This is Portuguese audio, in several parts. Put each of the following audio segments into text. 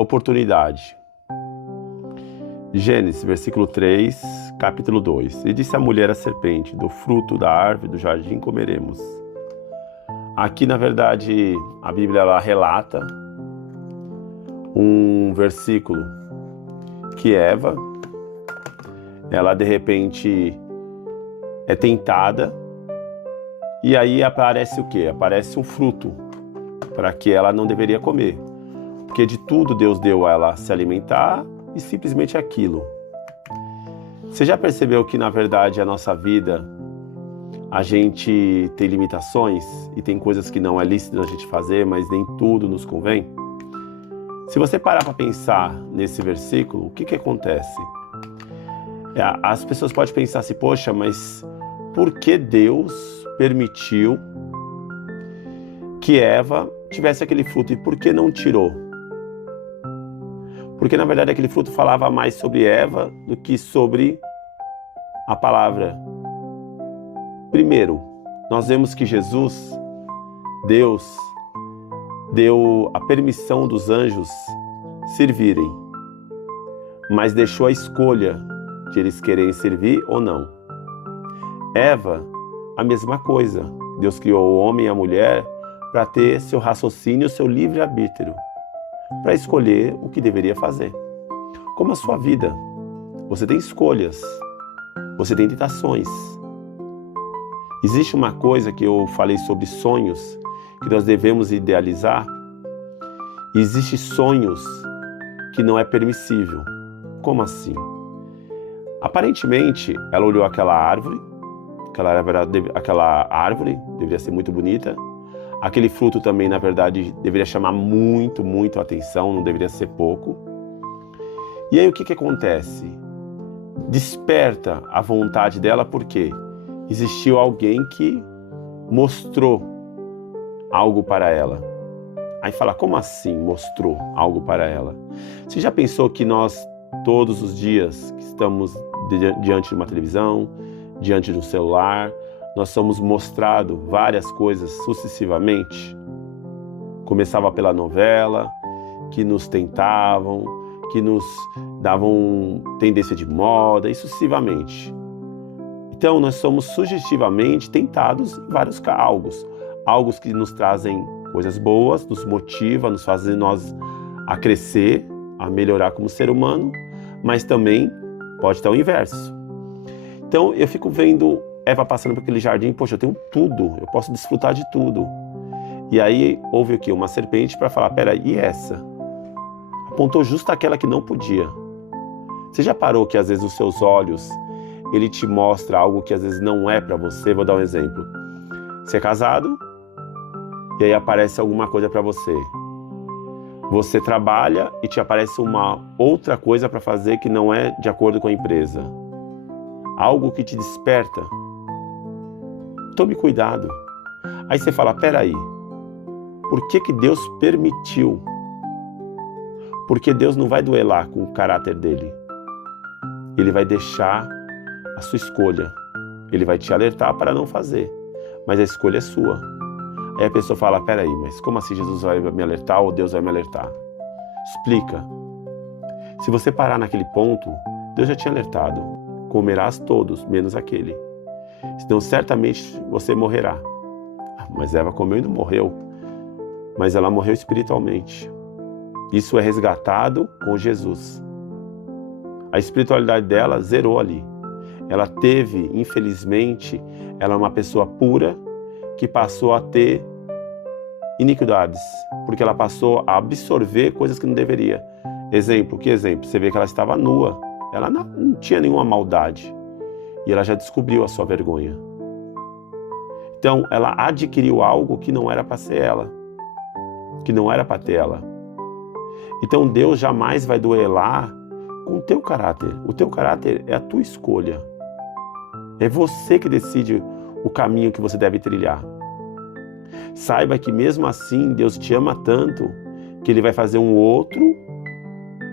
oportunidade. Gênesis, versículo 3, capítulo 2. E disse a mulher à serpente: do fruto da árvore do jardim comeremos. Aqui, na verdade, a Bíblia ela relata um versículo que Eva, ela de repente é tentada e aí aparece o quê? Aparece um fruto para que ela não deveria comer. Porque de tudo Deus deu a ela se alimentar e simplesmente aquilo. Você já percebeu que, na verdade, a nossa vida, a gente tem limitações e tem coisas que não é lícito a gente fazer, mas nem tudo nos convém? Se você parar para pensar nesse versículo, o que acontece? As pessoas podem pensar assim, poxa, mas por que Deus permitiu que Eva tivesse aquele fruto e por que não tirou? Porque, na verdade, aquele fruto falava mais sobre Eva do que sobre a palavra. Primeiro, nós vemos que Jesus, Deus, deu a permissão dos anjos servirem, mas deixou a escolha de eles quererem servir ou não. Eva, a mesma coisa. Deus criou o homem e a mulher para ter seu raciocínio, seu livre-arbítrio, para escolher o que deveria fazer. Como a sua vida, você tem escolhas, você tem tentações. Existe uma coisa que eu falei sobre sonhos, que nós devemos idealizar. Existem sonhos que não é permissível. Como assim? Aparentemente, ela olhou aquela árvore deveria ser muito bonita. Aquele fruto também, na verdade, deveria chamar muito, muito a atenção, não deveria ser pouco. E aí o que acontece? Desperta a vontade dela porque existiu alguém que mostrou algo para ela. Aí fala, como assim mostrou algo para ela? Você já pensou que nós, todos os dias que estamos diante de uma televisão, diante de um celular, nós somos mostrados várias coisas sucessivamente? Começava pela novela, que nos tentavam, que nos davam tendência de moda e sucessivamente. Então, nós somos sugestivamente tentados em vários algo que nos trazem coisas boas, nos motiva, nos fazem nós a crescer, a melhorar como ser humano, mas também pode estar o inverso. Então, eu fico vendo Eva passando por aquele jardim, poxa, eu tenho tudo, eu posso desfrutar de tudo. E aí houve o quê? Uma serpente para falar, peraí, e essa? Apontou justo aquela que não podia. Você já parou que às vezes os seus olhos ele te mostra algo que às vezes não é para você? Vou dar um exemplo. Você é casado e aí aparece alguma coisa para você. Você trabalha e te aparece uma outra coisa para fazer que não é de acordo com a empresa. Algo que te desperta. Tome cuidado. Aí você fala, peraí, por que Deus permitiu? Porque Deus não vai duelar com o caráter dele. Ele vai deixar a sua escolha. Ele vai te alertar para não fazer, mas a escolha é sua. Aí a pessoa fala, peraí, mas como assim Jesus vai me alertar ou Deus vai me alertar? Explica. Se você parar naquele ponto, Deus já tinha alertado. Comerás todos, menos aquele. Senão certamente você morrerá. Mas Eva comeu e não morreu. Mas ela morreu espiritualmente. Isso é resgatado com Jesus. A espiritualidade dela zerou ali. Ela teve, infelizmente, ela é uma pessoa pura que passou a ter iniquidades, porque ela passou a absorver coisas que não deveria. Exemplo, que exemplo? Você vê que ela estava nua, ela não tinha nenhuma maldade e ela já descobriu a sua vergonha. Então, ela adquiriu algo que não era para ser ela, que não era para ter ela. Então, Deus jamais vai duelar com o teu caráter. O teu caráter é a tua escolha. É você que decide o caminho que você deve trilhar. Saiba que mesmo assim Deus te ama tanto que Ele vai fazer um outro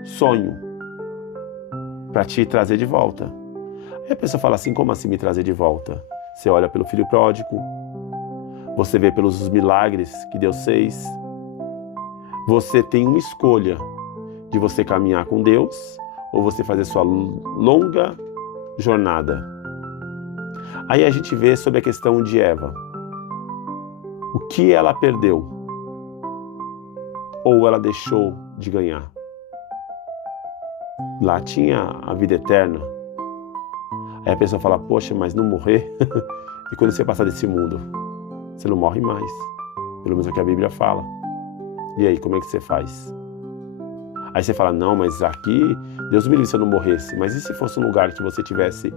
sonho para te trazer de volta. Aí a pessoa fala assim, como assim me trazer de volta? Você olha pelo filho pródigo, você vê pelos milagres que Deus fez. Você tem uma escolha de você caminhar com Deus ou você fazer sua longa jornada. Aí a gente vê sobre a questão de Eva. O que ela perdeu? Ou ela deixou de ganhar? Lá tinha a vida eterna. Aí a pessoa fala, poxa, mas não morrer? E quando você passar desse mundo, você não morre mais. Pelo menos é o que a Bíblia fala. E aí, como é que você faz? Aí você fala, não, mas aqui, Deus me livre se eu não morresse. Mas e se fosse um lugar que você tivesse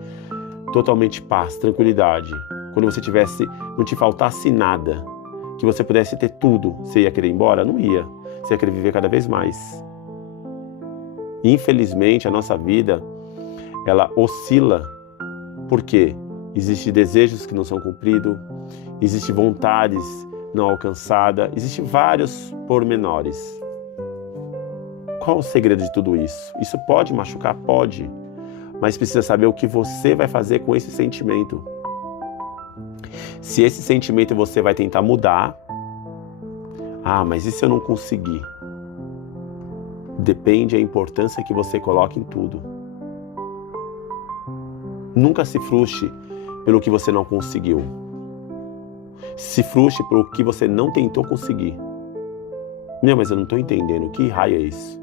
totalmente paz, tranquilidade? Quando você tivesse, não te faltasse nada, que você pudesse ter tudo, você ia querer ir embora? Não ia. Você ia querer viver cada vez mais. Infelizmente, a nossa vida, ela oscila. Por quê? Existem desejos que não são cumpridos, existem vontades não alcançadas, existem vários pormenores. Qual o segredo de tudo isso? Isso pode machucar? Pode. Mas precisa saber o que você vai fazer com esse sentimento. Se esse sentimento você vai tentar mudar, mas e se eu não conseguir? Depende da importância que você coloca em tudo. Nunca se frustre pelo que você não conseguiu. Se frustre pelo que você não tentou conseguir. Não, mas eu não estou entendendo. Que raio é isso?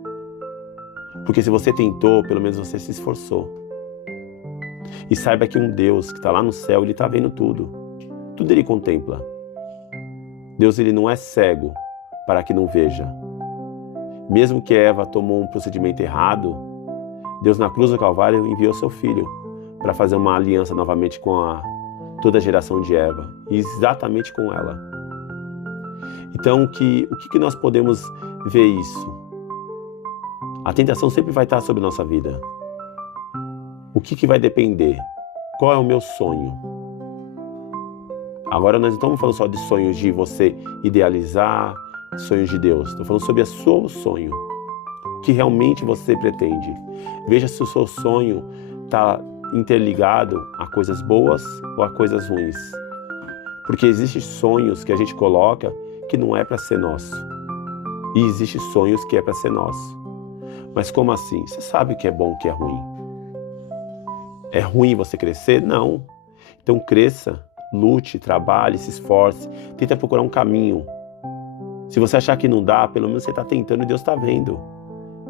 Porque se você tentou, pelo menos você se esforçou. E saiba que um Deus que está lá no céu, Ele está vendo tudo. Tudo Ele contempla. Deus, Ele não é cego para que não veja. Mesmo que Eva tomou um procedimento errado, Deus na cruz do Calvário enviou seu Filho para fazer uma aliança novamente com toda a geração de Eva, e exatamente com ela. Então, o que nós podemos ver isso? A tentação sempre vai estar sobre a nossa vida. O que vai depender? Qual é o meu sonho? Agora nós não estamos falando só de sonhos de você idealizar, sonhos de Deus. Estou falando sobre o seu sonho. O que realmente você pretende. Veja se o seu sonho está interligado a coisas boas ou a coisas ruins. Porque existem sonhos que a gente coloca que não é para ser nosso. E existem sonhos que é para ser nosso. Mas como assim? Você sabe o que é bom e o que é ruim. É ruim você crescer? Não. Então cresça, lute, trabalhe, se esforce, tenta procurar um caminho. Se você achar que não dá, pelo menos você está tentando e Deus está vendo.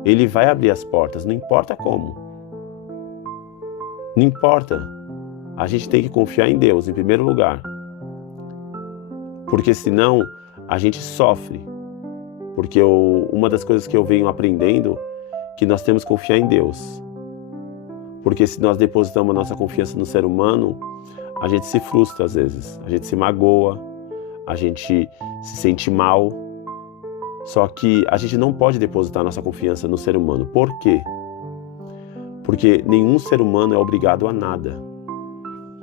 Ele vai abrir as portas, não importa como. Não importa. A gente tem que confiar em Deus, em primeiro lugar. Porque senão a gente sofre. Porque uma das coisas que eu venho aprendendo que nós temos que confiar em Deus. Porque se nós depositamos a nossa confiança no ser humano, a gente se frustra às vezes, a gente se magoa, a gente se sente mal. Só que a gente não pode depositar a nossa confiança no ser humano. Por quê? Porque nenhum ser humano é obrigado a nada.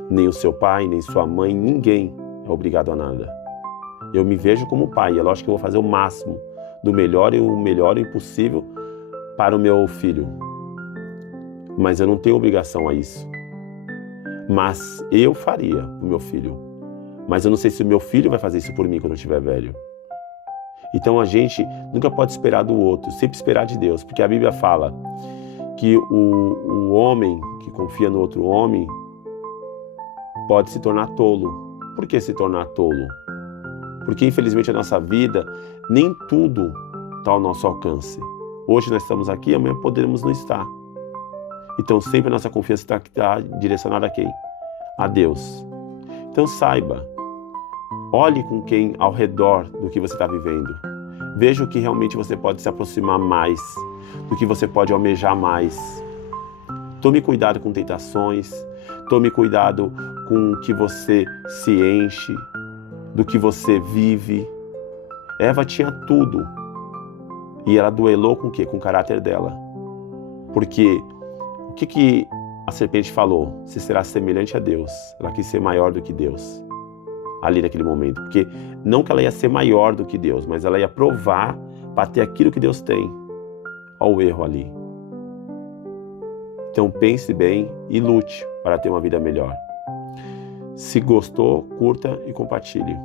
Nem o seu pai, nem sua mãe, ninguém é obrigado a nada. Eu me vejo como pai, é lógico que eu vou fazer o máximo, do melhor e o melhor impossível para o meu filho. Mas eu não tenho obrigação a isso. Mas eu faria para o meu filho. Mas eu não sei se o meu filho vai fazer isso por mim quando eu estiver velho. Então a gente nunca pode esperar do outro, sempre esperar de Deus. Porque a Bíblia fala que o homem que confia no outro homem pode se tornar tolo. Por que se tornar tolo? Porque infelizmente a nossa vida, nem tudo está ao nosso alcance. Hoje nós estamos aqui, amanhã poderemos não estar. Então sempre a nossa confiança está direcionada a quem? A Deus. Então saiba, olhe com quem ao redor do que você está vivendo. Veja o que realmente você pode se aproximar mais, do que você pode almejar mais. Tome cuidado com tentações, tome cuidado com o que você se enche, do que você vive. Eva tinha tudo. E ela duelou com o quê? Com o caráter dela. Porque o que a serpente falou? Você será semelhante a Deus. Ela quis ser maior do que Deus. Ali naquele momento. Porque não que ela ia ser maior do que Deus, mas ela ia provar para ter aquilo que Deus tem. Olha o erro ali. Então pense bem e lute para ter uma vida melhor. Se gostou, curta e compartilhe.